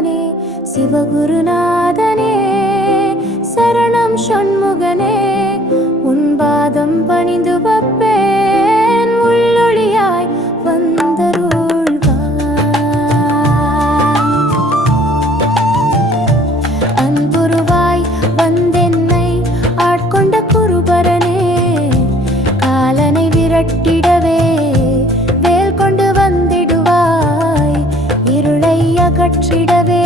தேவனே சிவகுருநாதனே சரணம் ஷண்முகனே உன் பாதம் பணிந்து வப்பேன் உள்ளொளியாய் வந்தருள்வாய் அன்புருவாய் வந்தென்னை ஆட்கொண்ட குருபரனே காலனை விரட்டிடவே வேல் கொண்டு வந்திடுவாய் இருளை அகற்றிடவே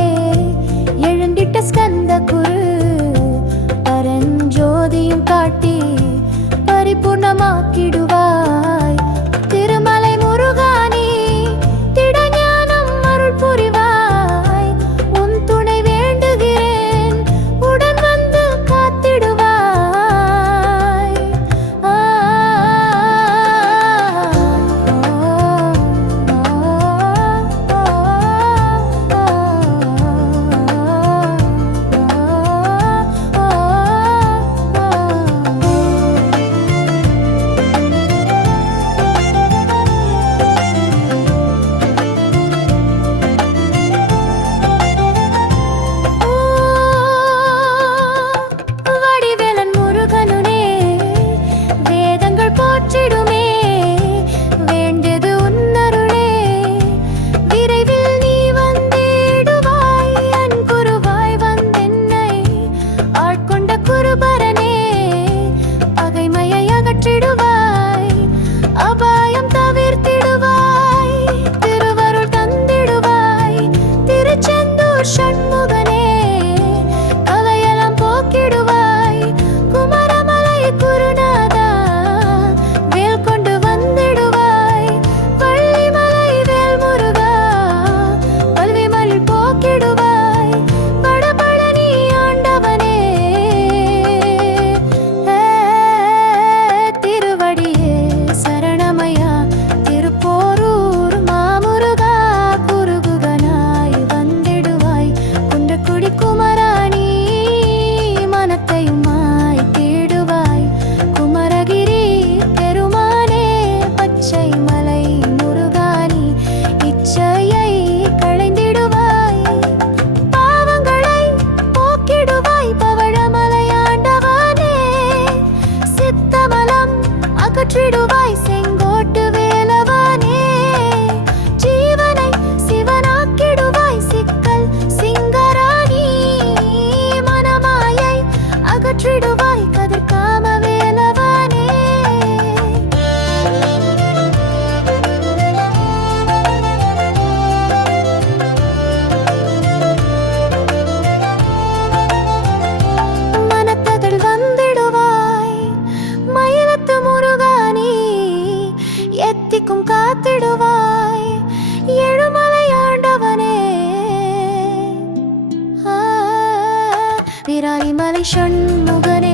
எழுந்திட்ட ஸ்கந்த குரு பரஞ்சோதியும் காட்டி பரிபூர்ணமாக்கிடுவாய் திருமலை முருகானி திடஞானம் அருள் புரிவாய் உன் துணை வேண்டுகிறேன் உடன் வந்து காத்திடுவாய் வடிவேலன் முருகனுனே வேதங்கள் போற்றிடுமே வேண்டியது உன்னருளே விரைவில் நீ வந்திடுவாய் என் குருவாய் வந்தென்னை ஆட்கொண்ட குருபரனே பகைமையை அகற்றிடுவாய் அபாயம் தவிர்த்திடுவாய் திருவருள் தந்திடுவாய் திருச்செந்தூர் ஷண்முகனே கலையெல்லாம் போக்கிடுவாய் குமரமலை குருநாதா வேல் கொண்டு வந்திடுவாய் வள்ளிமலை வேல் முருகா வல்விமலை போக்கிடுவாய் வடபழனி ஆண்டவனே திருவடியே சரணமயா திருப்போரூர் மாமுருகா குருகுகனாய் வந்திடுவாய் குன்றக்குடி குமராணி மனத்தையுமாய் தேடுவாய் குமரகிரி பெருமானே பச்சை மலை முருகானி இச்சையை களைந்திடுவாய் பாவங்களை போக்கிடுவாய் பவழமலை ஆண்டவனே சித்தமலம் அகற்றிடுவாய் செங்கோட்டு வேலவனே ஜீவனை சிவனாக்கிடுவாய் சிக்கல் சிங்கராணி மனமாயை அகற்றிடுவாய் கதிர்காம வேலவனே மனத்ததில் வந்திடுவாய் மயிலத்து முருகானி எத்திக்கும் காத்திடுவாய் எழுமலை ஆண்டவனே விராலிமலை ஷண்முகனே